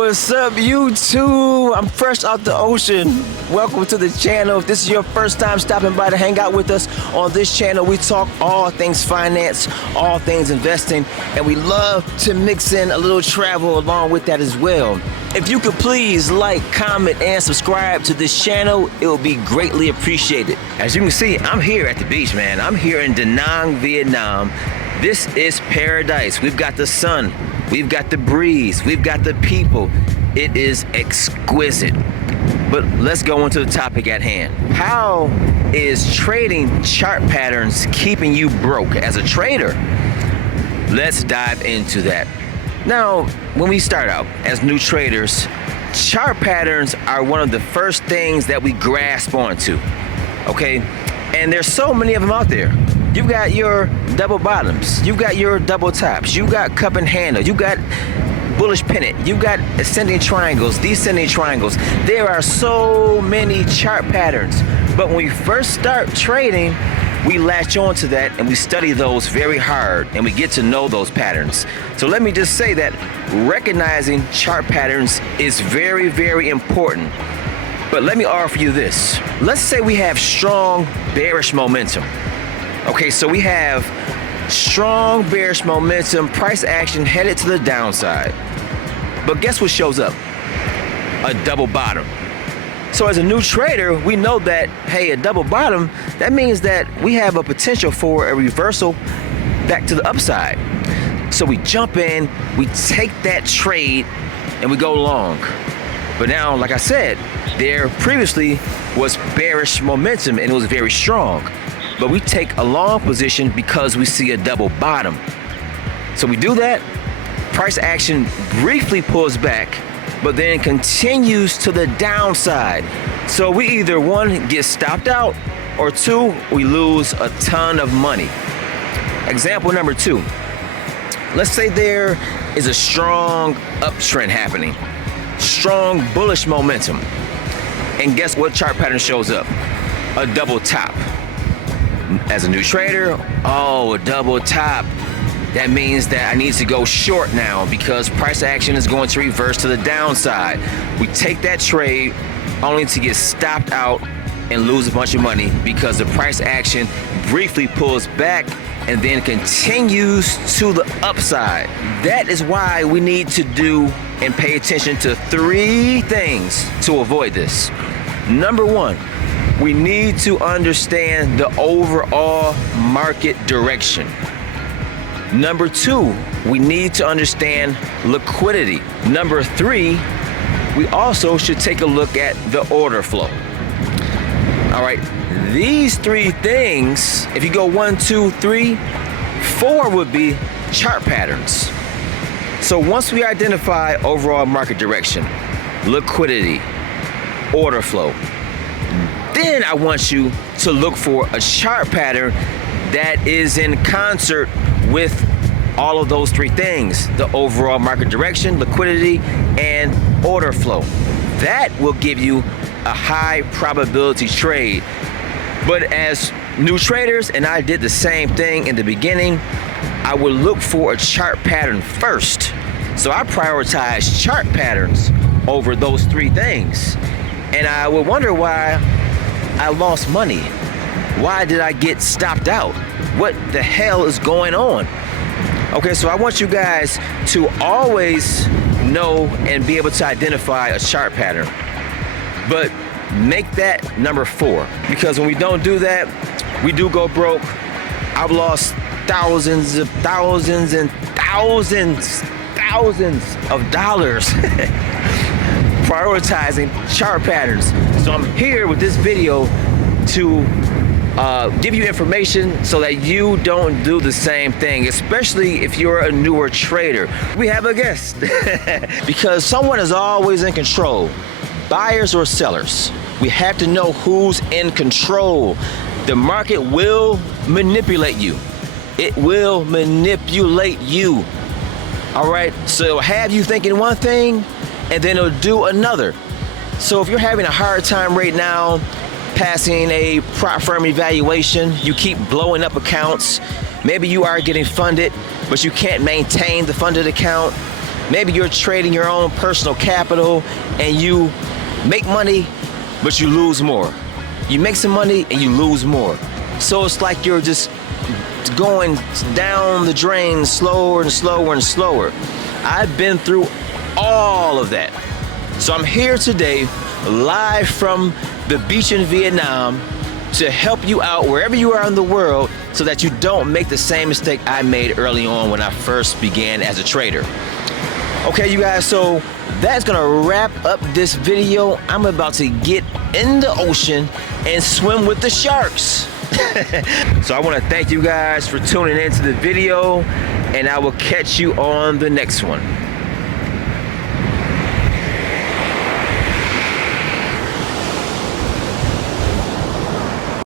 What's up, YouTube? I'm fresh out the ocean. Welcome to the channel. If this is your first time stopping by to hang out with us on this channel, we talk all things finance, all things investing, and we love to mix in a little travel along with that as well. If you could please like, comment, and subscribe to this channel, it will be greatly appreciated. As you can see, I'm here at the beach, man. I'm here in Da Nang, Vietnam. This is paradise. We've got the sun, we've got the breeze, we've got the people. It is exquisite. But let's go into the topic at hand. How is trading chart patterns keeping you broke as a trader? Let's dive into that. Now, when we start out as new traders, chart patterns are one of the first things that we grasp onto, okay? And there's so many of them out there. You've got your double bottoms, you've got your double tops, you got cup and handle, you got bullish pennant, you got ascending triangles, descending triangles. There are so many chart patterns. But when we first start trading, we latch on to that and we study those very hard and we get to know those patterns. So let me just say that recognizing chart patterns is very, very important. But let me offer you this. Let's say we have strong bearish momentum. Okay, so we have strong bearish momentum, price action headed to the downside. But guess what shows up? A double bottom. So as a new trader, we know that, hey, a double bottom, that means that we have a potential for a reversal back to the upside. So we jump in, we take that trade, and we go long. But now, like I said, there previously was bearish momentum and it was very strong. But we take a long position because we see a double bottom. So we do that, price action briefly pulls back, but then continues to the downside. So we either one, get stopped out, or two, we lose a ton of money. Example number two. Let's say there is a strong uptrend happening, strong bullish momentum. And guess what chart pattern shows up? A double top. As a new trader, oh, a double top. That means that I need to go short now because price action is going to reverse to the downside. We take that trade only to get stopped out and lose a bunch of money because the price action briefly pulls back and then continues to the upside. That is why we need to do and pay attention to three things to avoid this. Number one, we need to understand the overall market direction. Number two, we need to understand liquidity. Number three, we also should take a look at the order flow. All right, these three things, if you go 1, 2, 3, 4 would be chart patterns. So once we identify overall market direction, liquidity, order flow, then I want you to look for a chart pattern that is in concert with all of those three things: the overall market direction, liquidity, and order flow. That will give you a high probability trade. But as new traders, and I did the same thing in the beginning, I would look for a chart pattern first. So I prioritize chart patterns over those three things. And I would wonder why I lost money. Why did I get stopped out? What the hell is going on? Okay, so I want you guys to always know and be able to identify a chart pattern. But make that number 4, because when we don't do that, we do go broke. I've lost thousands and thousands of dollars prioritizing chart patterns. So I'm here with this video to give you information so that you don't do the same thing, especially if you're a newer trader. We have a guest because someone is always in control, buyers or sellers. We have to know who's in control. The market will manipulate you. It will manipulate you. All right, so it'll have you thinking one thing and then it'll do another. So if you're having a hard time right now passing a prop firm evaluation, you keep blowing up accounts, maybe you are getting funded, but you can't maintain the funded account. Maybe you're trading your own personal capital and you make money, but you lose more. You make some money and you lose more. So it's like you're just going down the drain slower and slower and slower. I've been through all of that. So I'm here today, live from the beach in Vietnam, to help you out wherever you are in the world so that you don't make the same mistake I made early on when I first began as a trader. Okay, you guys, so that's gonna wrap up this video. I'm about to get in the ocean and swim with the sharks. So I want to thank you guys for tuning into the video, and I will catch you on the next one.